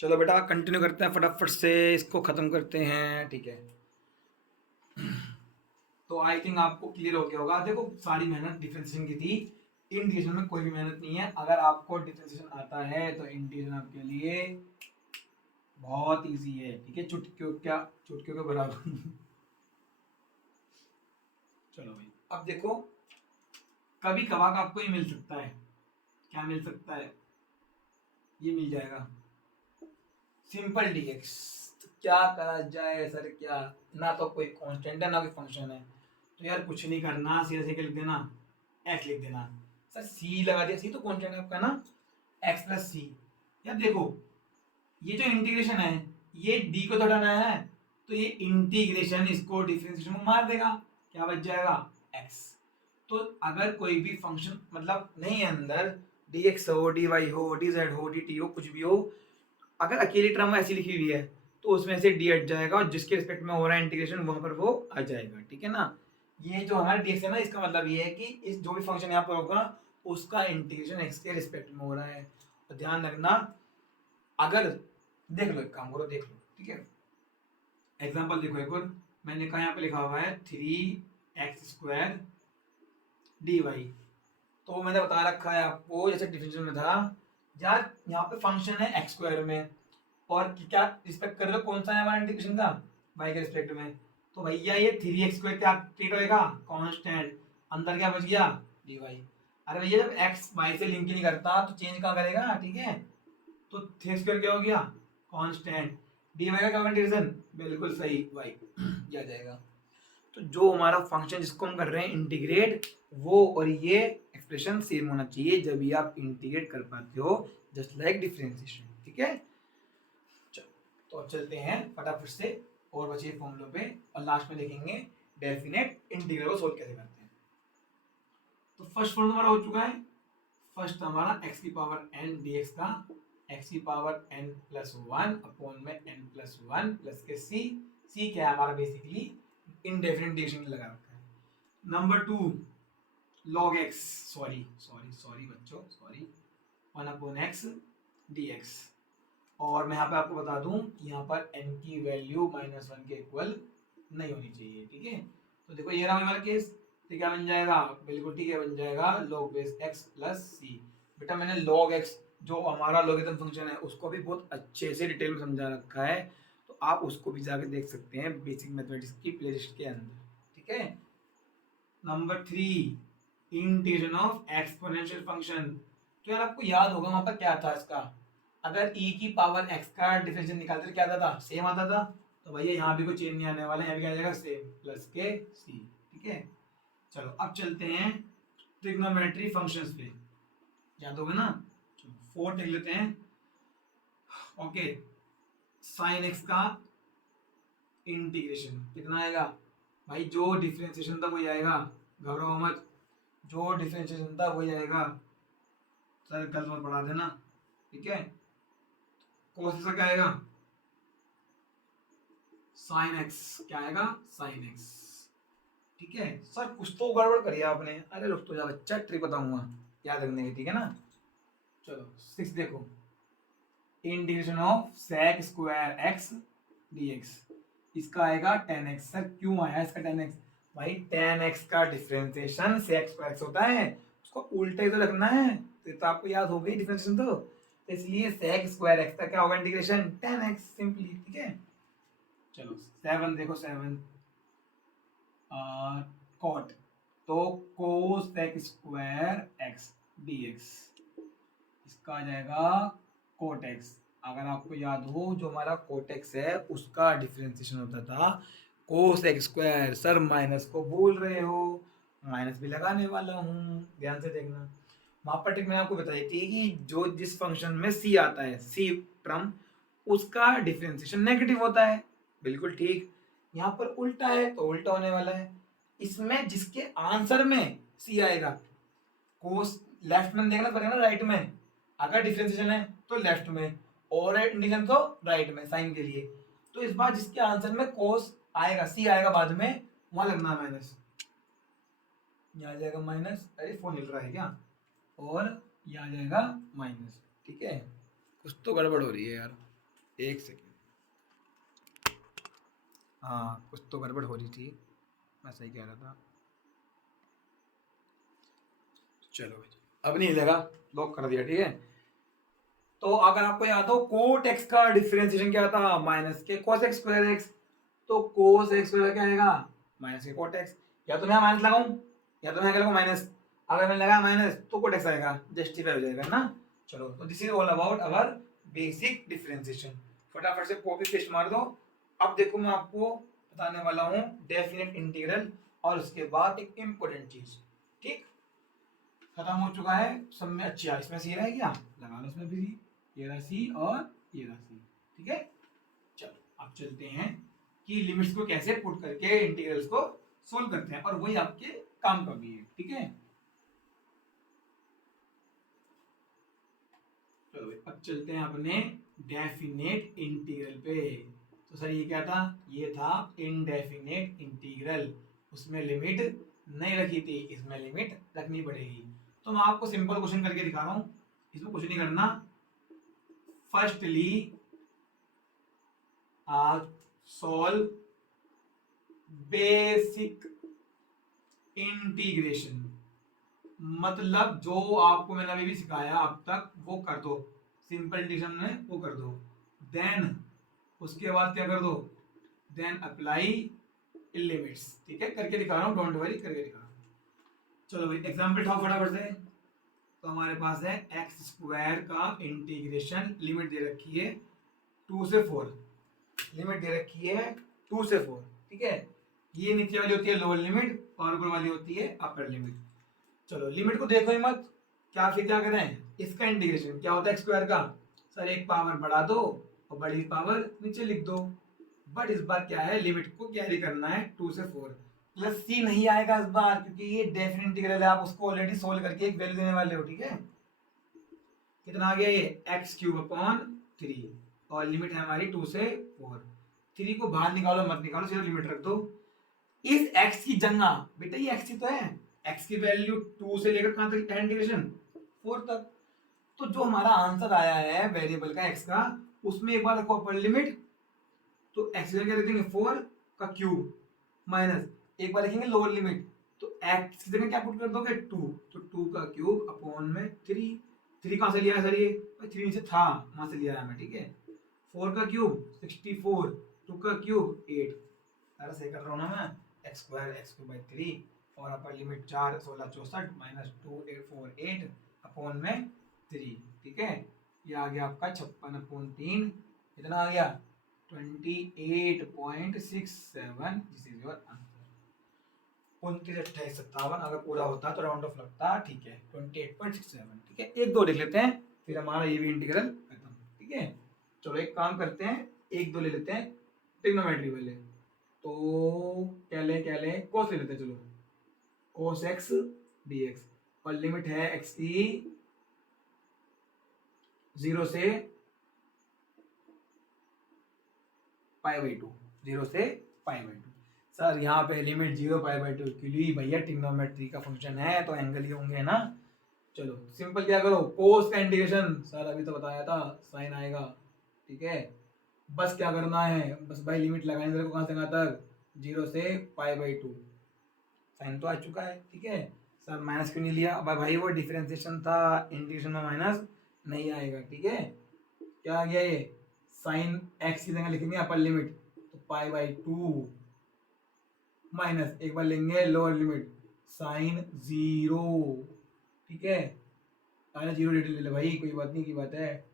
चलो बेटा कंटिन्यू करते हैं, फटाफट से इसको खत्म करते हैं। ठीक है, तो आई थिंक आपको क्लियर हो गया होगा। देखो सारी मेहनत डिफरेंशिएशन की थी, इंटीग्रेशन में कोई भी मेहनत नहीं है। अगर आपको डिफरेंशिएशन आता है तो इंटीग्रेशन आपके लिए बहुत इजी है। ठीक है, चुटकियों के बराबर। चलो भाई, अब देखो कभी कभार आपको ये मिल सकता है, क्या मिल सकता है, ये मिल जाएगा सिंपल डीएक्स। तो क्या करा जाए सर, क्या, ना तो कोई कांस्टेंट है ना कोई फंक्शन है, तो यार कुछ नहीं करना, सीधे सीधे लिख देना, एक्स लिख देना। सर सी लगा दिया, सी तो कांस्टेंट है आपका ना, एक्स प्लस सी। यार देखो ये जो इंटीग्रेशन है ये डी को तो हटाना है, तो ये इंटीग्रेशन इसको डिफरेंशिएशन में मार देगा, क्या बच जाएगा, एक्स। तो अगर कोई भी फंक्शन मतलब नहीं है अंदर, डी एक्स हो, डी वाई हो, डी जेड हो, डी टी हो, कुछ भी हो, अगर अकेली टर्म ऐसी लिखी हुई है तो उसमें से डी हट जाएगा और जिसके रिस्पेक्ट में हो रहा है इंटीग्रेशन वहां पर वो आ जाएगा। ठीक है ना, ये जो हमारा डीएक्स है ना, इसका मतलब ये है कि इस जो भी फंक्शन यहाँ पर होगा उसका इंटीग्रेशन एक्स के रिस्पेक्ट में हो रहा है। और ध्यान रखना, अगर देख लो, एक काम करो, देख लो। ठीक है, एग्जाम्पल देखो एक और, मैंने कहा यहाँ पे लिखा हुआ है 3x² dy। तो मैंने बता रखा है आपको, जैसे डिफिनेशन में था यार, यहाँ पे फंक्शन है x² में, और क्या रिस्पेक्ट कर रहे हो, कौन सा है हमारा इंटीग्रेशन का, y के रिस्पेक्ट में। तो भैया ये 3x² क्या ट्रीट होएगा, कांस्टेंट, अंदर क्या बच गया, dy। अरे भैया जब x y से लिंक ही नहीं करता तो चेंज कहाँ करेगा। ठीक है, तो 3x² क्या हो गया, कांस्टेंट, dy का क्या इंटीग्रेशन, बिल्कुल सही, y ये आ जाएगा। तो जो हमारा फंक्शन जिसको हम कर रहे हैं इंटीग्रेट, वो और ये एक्सप्रेशन सेम होना चाहिए जब भी आप इंटीग्रेट कर पाते हो, जस्ट लाइक डिफरेंशिएशन। ठीक है, तो अब चलते हैं फटाफट से और बचे फॉर्मूलों पे, और लास्ट में देखेंगे डेफिनेट इंटीग्रल को सोल्व कैसे करते हैं। तो फर्स्ट फॉर्मूला हमारा हो चुका है, फर्स्ट हमारा x की पावर n dx का x की पावर n प्लस 1 अपॉन में n प्लस 1 प्लस के c क्या है हमारा, बेसिकली इंडेफिनिट इंटीग्रेशन लगा रखा है। नंबर 2 log x, सॉरी बच्चों, सॉरी, 1 अपॉन x dx। और मैं यहाँ पे आपको बता दूं कि यहाँ पर n की वैल्यू -1 के इक्वल नहीं होनी चाहिए। ठीक है, तो देखो ये रहा हमारा केस, तो क्या बन जाएगा, बिल्कुल ठीक है, बन जाएगा log base x plus c। बेटा मैंने log x जो हमारा लॉगरिथम फंक्शन है उसको भी बहुत अच्छे से डिटेल में समझा रखा है, तो आप उसको भी जाके देख सकते हैं बेसिक मैथमेटिक्स की प्लेलिस्ट के अंदर। ठीक है, number 3 integration of exponential function. तो यार आपको याद होगा वहां पर क्या था इसका, अगर e की पावर x का डिफरेंशियल निकालते क्या आता था, सेम आता था। तो भैया यहाँ भी कोई चेंज नहीं आने वाला है, यहाँ भी क्या आ जाएगा, सेम, प्लस के c। ठीक है, चलो अब चलते हैं ट्रिग्नोमेट्री फंक्शंस पे, याद होगा ना, चलो 4 लिख लेते हैं। ओके, साइन x का इंटीग्रेशन कितना आएगा भाई, जो डिफरेंशिएशन था वही आएगा, घबराओ मत, जो डिफरेंशिएशन था वही आएगा, सर गलत मत पढ़ा देना। ठीक है, कोस का क्या आएगा, साइन x, क्या आएगा, साइन x। ठीक है, सर कुछ तो गड़बड़ करी आपने, अरे रुक तो जा बच्चा, ट्रिक बताऊंगा याद रखने की। ठीक है ना, चलो 6 देखो, integration of sec² x dx, इसका आएगा 10x। सर क्यों आया इसका 10x, भाई 10x का डिफरेंशिएशन sec² x होता है, उसको उल्टे तो रखना है, तो आपको याद हो गई डिफरेंशिएशन तो इसलिए sec² x का क्या होगा इंटीग्रेशन, 10x सिंपली। ठीक है, चलो 7 देखो, 7 कॉट, तो cos sec² x dx, इसका आ जाएगा कोट x। अगर आपको याद हो जो हमारा कोट x है उसका डिफरेंशिएशन होता था cos x²। सर माइनस को भूल रहे हो, माइनस भी लगाने वाला हूँ, ध्यान से देखना। वहां पर मैंने आपको बताई थी कि जो जिस फंक्शन में c आता है, c टर्म, उसका डिफरेंशिएशन नेगेटिव होता है, बिल्कुल ठीक। यहाँ पर उल्टा है तो उल्टा होने वाला है, इसमें जिसके आंसर में c आएगा, कोस लेफ्ट में देखना पड़ेगा ना, राइट में, अगर डिफरेंशिएशन है तो लेफ्ट में और इंटीग्रेशन तो राइट में, साइन के लिए। तो इस बार जिसके आंसर में कोस आएगा, सी आएगा बाद में, वहां लगना है माइनस, यहाँ आ जाएगा माइनस, अरे फोन हिल रहा है क्या, और ये आ जाएगा माइनस। ठीक है, कुछ तो गड़बड़ हो रही है यार, एक सेकेंड, हाँ कुछ तो गड़बड़ हो रही थी, मैं सही कह रहा था। चलो अब नहीं हिलेगा, लॉक कर दिया। ठीक है, तो अगर आपको याद हो कोट एक्स का डिफरेंशिएशन क्या था, माइनस के कोस एक्स स्क्वायर एक्स, तो कोस एक्स स्क्वायर क्या आएगा, माइनस के कोट एक्स। या तो मैं माइनस लगाऊं या तो मैं क्या लगाऊं माइनस, अगर मैं लगाया माइनस तो कोट एक्स आएगा, जस्टिफाई हो जाएगा ना। चलो, तो this is all about our basic differentiation. फटाफट से कॉपी पेस्ट मार दो। अब देखो मैं आपको बताने वाला हूँ डेफिनेट इंटीग्रल, और उसके बाद एक इंपॉर्टेंट चीज। ठीक, खत्म हो चुका है सब में। अच्छा, इसमें सी रह गया, लगा लो इसमें भी सी, ये रहा सी और ये रहा सी। ठीक है, चलो अब चलते हैं कि लिमिट्स को कैसे पुट करके इंटीग्रल्स को सोल्व करते हैं, और वही आपके काम का भी है। ठीक है, चलो अब चलते हैं अपने डेफिनेट इंटीग्रल पे। तो सर ये क्या था, ये था इनडेफिनेट इंटीग्रल, उसमें लिमिट नहीं रखी थी, इसमें लिमिट रखनी पड़ेगी। तो मैं आपको सिंपल क्वेश्चन करके दिखा रहा हूं, इसमें कुछ नहीं करना। फर्स्टली सॉल्व बेसिक इंटीग्रेशन, मतलब जो आपको मैंने अभी भी सिखाया अब तक वो कर दो, सिंपल इंटीग्रेशन में वो कर दो। देन उसके बाद क्या कर दो, देन अप्लाई लिमिट्स। ठीक है, करके दिखा रहा हूँ, डोंट वरी, करके दिखा रहा हूँ। चलो भाई एग्जाम्पल उठाओ फटाफट से। तो हमारे पास है एक्स स्क्वायर का इंटीग्रेशन, लिमिट दे रखी है 2 से 4, लिमिट दे रखी है 2 से 4। ठीक है, ये नीचे वाली होती है लोअर लिमिट और ऊपर वाली होती है अपर लिमिट। चलो लिमिट को देखो ही मत, क्या फिर क्या करें, इसका इंटीग्रेशन क्या होता है स्क्वायर का, सर एक पावर बढ़ा दो और बड़ी पावर नीचे लिख दो। बट इस बार क्या है, लिमिट को कैरी करना है 2 से 4, प्लस सी नहीं आएगा इस बार, क्योंकि ये डेफिनेट इंटीग्रल है, आप उसको ऑलरेडी सोल्व करके एक वैल्यू देने वाले हो। ठीक है, कितना आ गया ये, एक्स क्यूब अपॉन 3, और लिमिट है हमारी 2 से 4। 3 को बाहर निकालो मत निकालो, सिर्फ लिमिट रख दो। इस x की जगह बेटा ये x ही तो है, x की वैल्यू 2 से लेकर कहां तक इंटीग्रेशन 4 तक। तो जो हमारा आंसर आया है वेरिएबल का x का, उसमें एक बार रखो अपर लिमिट, तो x की जगह देंगे 4 का क्यूब, माइनस एक बार रखेंगे लोअर लिमिट, तो x की जगह क्या पुट कर दोगे 2, तो 2 का क्यूब अपॉन में 3। 3 कहां से लिया है सर, ये 3 नीचे था वहां से लिया है मैं। ठीक है, 4 का क्यूब 64, 2 का क्यूब 8, सारा सही कर रहा हूँ ना मैं, x square x cube by 3, और अपर लिमिट 4 16 64 माइनस 2 8 4 8 अपॉन में 3। ठीक है, ये आ गया आपका 56 अपॉन 3, इतना आ गया 28.67, दिस इज योर आंसर। 29 28 57 अगर पूरा होता तो राउंड ऑफ लगता। ठीक है, 28.67। ठीक है, एक दो लिख लेते हैं, फिर हमारा ये भी इंटीग्रल खत्म। ठीक है, चलो एक काम करते हैं, एक दो ले लेते हैं ट्रिग्नोमेट्री वाले। तो क्या ले कोस ले लेते हैं, चलो कोस एक्स dx, और लिमिट है x की 0 से पाई बाई 2, 0 से पाई बाई 2। सर यहाँ पे लिमिट 0 पाई बाई 2 के लिए भैया ट्रिग्नोमेट्री का फंक्शन है, तो एंगल ही होंगे ना। चलो सिंपल क्या करो, कोस का इंटीग्रेशन सर अभी तो बताया था, साइन आएगा। ठीक है, बस क्या करना है, बस भाई लिमिट लगाने को कहां से कहां तक, 0 से पाई बाई 2, साइन तो आ चुका है। ठीक है, सर माइनस क्यों नहीं लिया, अब भाई वो डिफरेंशिएशन था, इंटीग्रेशन में माइनस नहीं आएगा। ठीक है, क्या आ गया ये, साइन एक्स की जगह लिखेंगे अपर लिमिट, तो पाई बाई 2 माइनस एक बार लेंगे लोअर लिमिट साइन 0। ठीक है, साइन 0 ले ले भाई, कोई बात नहीं की बात है।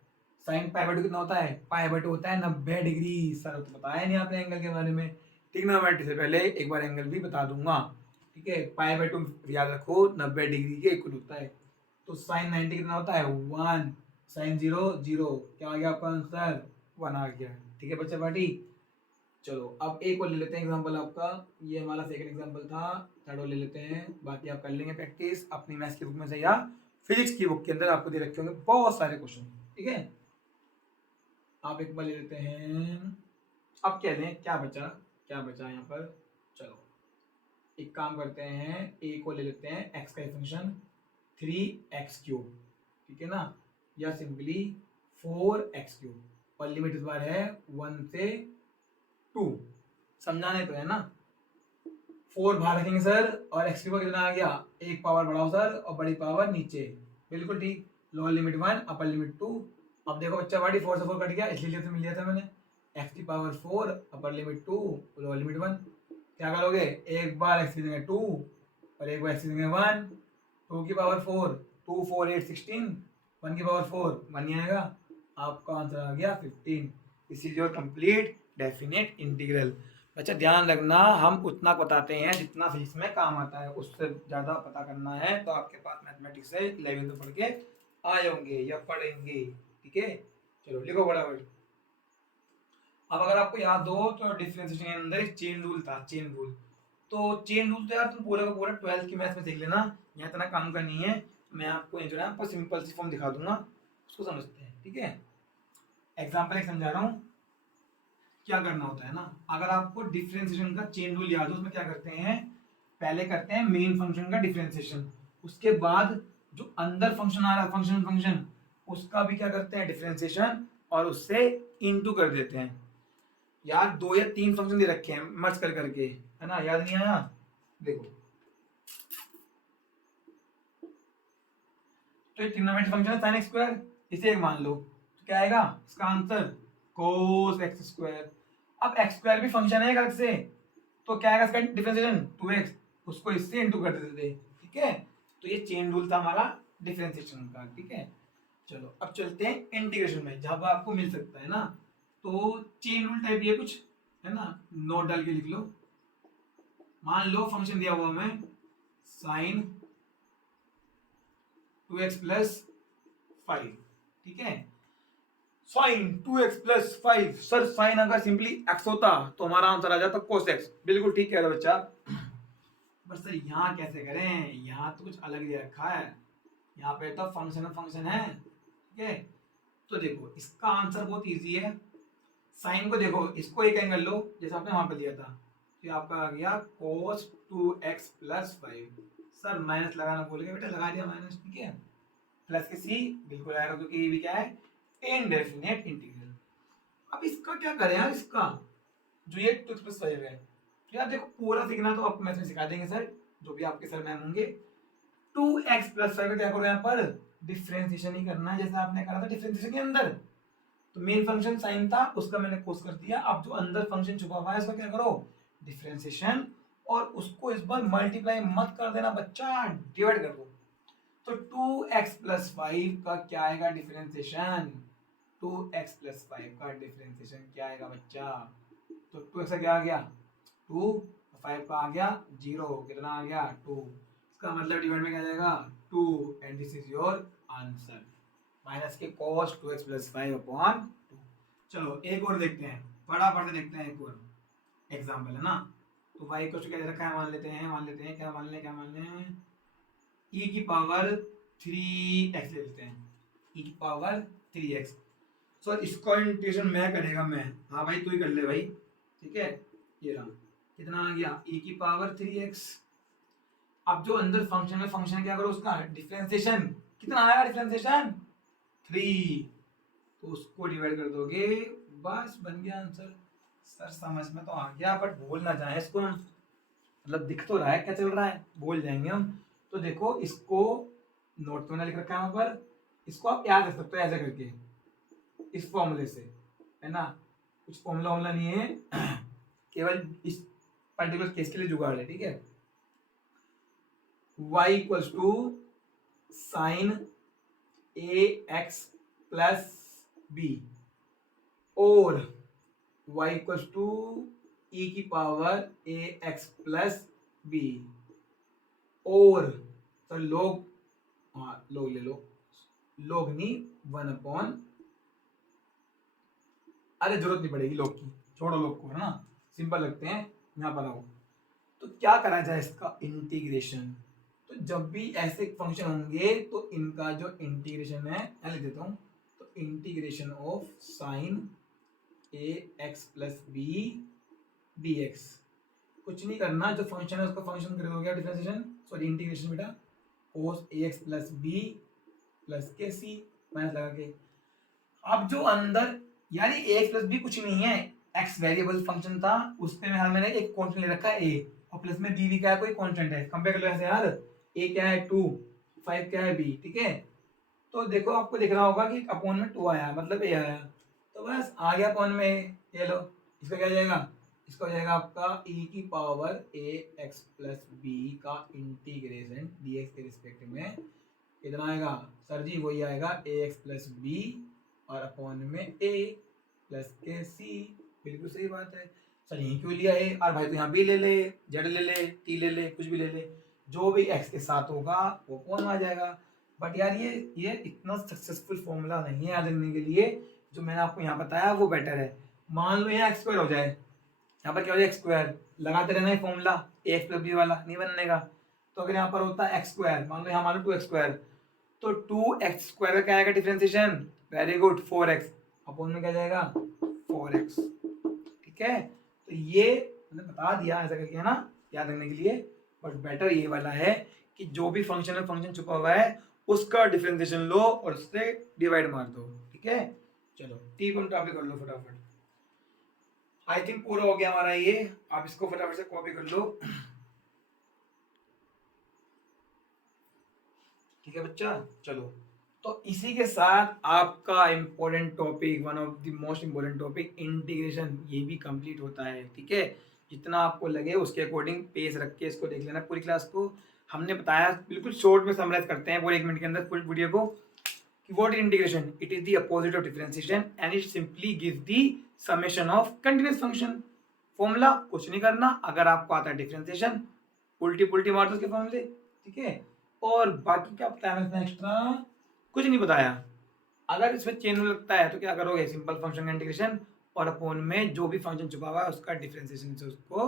साइन पाई बाई 2 कितना होता है, पाई बाई 2 होता है 90 डिग्री। सर तो बताया नहीं आपने एंगल के बारे में, ट्रिग्नोमेट्री से पहले एक बार एंगल भी बता दूंगा। ठीक है, पाई बाई 2 याद रखो 90 डिग्री के इक्वल होता है। तो साइन 90 कितना होता है 1, साइन 0 0, क्या आ गया आपका आंसर 1 आ गया। ठीक है बच्चा पार्टी, चलो अब एक और ले लेते हैं एग्जांपल आपका, ये हमारा सेकंड एग्जांपल था, थर्ड और ले लेते हैं, बाकी आप कर लेंगे प्रैक्टिस अपनी मैथ्स की बुक में से या फिजिक्स की बुक के अंदर आपको दे रखे होंगे बहुत सारे क्वेश्चन। ठीक है, आप एक बार ले लेते हैं अब क्या लें, क्या बचा यहाँ पर। चलो एक काम करते हैं, ए को ले लेते हैं एक्स का फंक्शन 3x3, ठीक है ना, या सिंपली 4x3, और लिमिट इस बार है 1 से 2, समझाने तो है ना। 4 बाहर रखेंगे सर, और एक्स की पावर कितना आ गया, एक पावर बढ़ाओ सर और बड़ी पावर नीचे, बिल्कुल ठीक। Lower limit 1 upper limit 2। अब देखो बच्चा बाटी 4 से 4 कट गया, इसलिए तो मिल लिया था मैंने, एक्स की power 4 upper limit 2 lower limit 1। क्या करोगे, एक बार एक्स की जगह 2 और एक बार एक्स की जगह 1, 2 की पावर 4, 2 4 8 16, 1 की पावर 4 1 ही आएगा, आपका आंसर आ गया 15। This is your complete definite integral. अच्छा ध्यान रखना, हम उतना बताते हैं जितना फिजिक्स में काम आता है, उससे ज़्यादा पता करना है तो आपके पास मैथमेटिक्स से 11th पढ़ के आए होंगे या पढ़ेंगे, ठीक है। चलो लिखो फटाफट। अब अगर आपको याद हो तो डिफरेंशिएशन के अंदर एक चेन रूल था, चेन रूल। तो चेन रूल तो यार तुम पूरा का पूरा 12th की मैथ्स में सीख लेना, यहाँ इतना काम का नहीं है। मैं आपको जो है आपको सिंपल सी फॉर्म दिखा दूंगा, उसको समझते हैं, ठीक है। एग्जाम्पल एक समझा रहा हूँ। क्या करना होता है ना, अगर आपको डिफरेंशिएशन का चेन रूल याद हो, उसमें क्या करते हैं, पहले करते हैं मेन फंक्शन का डिफरेंशिएशन, उसके बाद जो अंदर फंक्शन आ रहा है फंक्शन उसका भी क्या करते हैं डिफरेंशिएशन, और उससे इनटू कर देते हैं। यार 2 या 3 फंक्शन दे रखे हैं मर्ज कर करके, है ना, याद नहीं आया, देखो। तो ये ट्रिग्नोमेट्रिक फंक्शन है sin x स्क्वायर, इसे एक मान लो, तो क्या आएगा इसका आंसर cos x स्क्वायर। अब x स्क्वायर भी फंक्शन है अलग से, तो क्या आएगा इसका डिफरेंशिएशन 2x, उसको इससे इनटू कर देते थे, ठीक है। तो ये चेन रूल था हमारा डिफरेंशिएशन का, ठीक है। चलो अब चलते हैं इंटीग्रेशन में, जहां पर आपको मिल सकता है ना। तो चेन रूल टाइप ये कुछ है ना, नोट डाल के लिख लो। मान लो फंक्शन दिया हुआ हमें साइन 2x प्लस 5, ठीक है। Sine 2x plus 5, sir sine अगर सिंपली x होता तो हमारा आंसर आ जाता cos x, बिल्कुल ठीक कह रहे हो बच्चा। पर सर यहाँ कैसे करें, यहाँ तो कुछ अलग ही रखा है, यहाँ पे तो फंक्शन है, ठीक है। तो देखो इसका आंसर बहुत इजी है। साइन को देखो, इसको एक एंगल लो जैसे आपने वहां पे दिया था, तो आपका आ गया cos 2x plus 5। Sir minus लगाना भूल गए बेटा, लगा दिया माइनस, ठीक है। प्लस के सी बिल्कुल आएगा क्योंकि ये भी क्या है इनडेफिनेट इंटीग्रल। अब इसका क्या करें यार, इसका जो ये 2x प्लस 5 है, तो यार देखो पूरा सीखना तो आपको मैथ में सिखा देंगे सर, जो भी आपके सर मैम होंगे। 2x प्लस 5 क्या करो, यहाँ पर डिफरेंशिएशन ही करना है जैसा आपने करा था डिफरेंशिएशन के अंदर। तो मेन फंक्शन साइन था, उसका मैंने कोस कर दिया, अब जो अंदर फंक्शन छुपा हुआ है उसका क्या करो डिफरेंशिएशन, और उसको इस बार मल्टीप्लाई मत कर देना बच्चा, डिवाइड कर दो। तो 2x प्लस 5 का क्या आएगा डिफरेंशिएशन, 2x प्लस 5 का डिफरेंशिएशन क्या आएगा बच्चा, तो 2x का क्या आ गया 2, 5 का आ गया 0, कितना आ गया 2, इसका मतलब डिवाइड में क्या जाएगा 2, and this is your answer, minus के cos 2x प्लस 5 अपॉन 2। चलो एक और देखते हैं, बड़ा पढ़ते देखते हैं, एक और एग्जाम्पल है ना। तो y को क्या दे रखा है, मान लेते हैं क्या मान लें e की पावर 3x ले लेते हैं, e की पावर 3x। सर इसका इंटीग्रेशन मैं करेगा मैं, हाँ भाई तू ही कर ले भाई, ठीक है। ये रहा, कितना आ गया e की पावर 3x। अब जो अंदर फंक्शन में फंक्शन क्या करो उसका डिफरेंशिएशन, कितना आया डिफरेंशिएशन 3, तो उसको डिवाइड कर दोगे, बस बन गया आंसर। सर समझ में तो आ गया बट भूल ना जाए इसको हम, मतलब दिख तो रहा है क्या चल रहा है, भूल जाएंगे हम। तो देखो इसको नोट तो मैंने लिख रखा है वहां पर, इसको आप याद रख सकते हो ऐसे करके, इस फॉर्मूले से, है ना, कुछ फॉर्मूला नहीं है केवल इस पर्टिकुलर केस के लिए जुगाड़ है, ठीक है। y equals to sine a x plus b, और y इक्वल्स टू e की power a x plus b, और सर लोग, हाँ लोग ले लो, लोग नहीं 1 अपॉन, अरे जरूरत नहीं पड़ेगी लोग की, छोड़ो लोग को, है ना, सिंपल लगते हैं, यहाँ पर आओ। तो क्या करा जाए इसका इंटीग्रेशन, तो जब भी ऐसे फंक्शन होंगे तो इनका जो इंटीग्रेशन है मैं लिख देता हूँ, तो integration of sine a x plus b d x. कुछ नहीं करना, जो फंक्शन है उसका फंक्शन कर हो गया डिफरेंशिएशन, सॉरी इंटीग्रेशन बेटा, कोस ए एक्स प्लस बी प्लस के सी माइनस लगा के। अब जो अंदर यार ये एक्स प्लस बी कुछ नहीं है, एक्स वेरिएबल फंक्शन था, उस पे मैंने एक कांस्टेंट ले रखा है ए, और प्लस में बी भी क्या है, कोई कांस्टेंट है। कंपेयर कर लो ऐसे यार, ए क्या है 2, 5 क्या है बी, ठीक है। तो देखो आपको दिख रहा होगा कि अपॉन में 2 आया, मतलब ए आया, तो बस आ गया अपॉन में, ये लो इसका क्या जाएगा, इसका हो जाएगा आपका e की power a x plus B का इंटीग्रेशन डी एक्स के रिस्पेक्ट में कितना आएगा सर जी, वही आएगा ए एक्स प्लस बी और अपॉन में ए प्लस के सी। बिल्कुल सही बात है सर, यहीं क्यों लिया है, और भाई तो यहाँ बी ले ले, जेड ले ले, टी ले ले, कुछ भी ले ले, जो भी एक्स के साथ होगा वो कौन आ जाएगा। बट यार ये इतना सक्सेसफुल फॉर्मूला नहीं है याद रखने के लिए, जो मैंने आपको यहाँ बताया वो बेटर है। मान लो यहाँ एक्स स्क्वायर हो जाए, यहाँ पर क्या हो जाए एक्स स्क्वायर, लगाते रहना है फॉर्मूला ए एक्स प्लस बी वाला, नहीं बनने का। तो अगर यहाँ पर होता है एक्स स्क्वायर, मान लो यहाँ मान लो 2x स्क्वायर, तो 2x स्क्वायर का क्या आएगा differentiation, very good 4x, upon में क्या जाएगा 4x, ठीक है। तो ये मैंने बता दिया ऐसा करके, है ना, याद रखने के लिए। बट बेटर ये वाला है कि जो भी फंक्शन है, फंक्शन छुपा हुआ है, उसका डिफरेंशिएशन लो और उससे डिवाइड मार दो, ठीक है। चलो टी को टॉपिक कर लो फटाफट, आई थिंक पूरा हो गया हमारा ये, आप इसको फटाफट से कॉपी कर लो, ठीक है बच्चा। चलो तो इसी के साथ आपका important topic, one of the most important topic integration, ये भी कंप्लीट होता है, ठीक है। जितना आपको लगे उसके अकॉर्डिंग पेस रख के इसको देख लेना पूरी क्लास को। हमने बताया बिल्कुल शॉर्ट में समराइज करते हैं पूरे 1 मिनट के अंदर पूरी वीडियो को, कि what is integration, it is the opposite of differentiation and it simply gives the summation of continuous function. Formula कुछ नहीं करना, अगर आपको आता है डिफरेंशिएशन उल्टी पुल्टी मार दो उसके फॉर्मूले, ठीक है। और बाकी क्या बताया इसमें एक्स्ट्रा, कुछ नहीं बताया। अगर इसमें चेन लगता है तो क्या करोगे, सिंपल फंक्शन का इंटीग्रेशन और अपॉन में जो भी फंक्शन छुपा हुआ है उसका डिफरेंशिएशन से उसको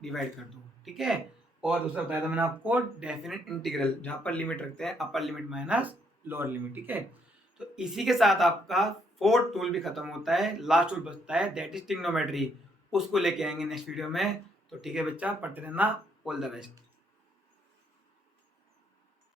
डिवाइड कर दो, ठीक है। और दूसरा बताया था मैंने आपको डेफिनेट इंटीग्रल, जहां पर लिमिट रखते हैं upper limit minus lower limit, ठीक है। तो इसी के साथ आपका फोर्थ टूल भी खत्म होता है, लास्ट टूल बचता है, दैट इज ट्रिग्नोमेट्री, उसको लेके आएंगे नेक्स्ट वीडियो में। तो ठीक है बच्चा, पढ़ते रहना, ऑल द बेस्ट।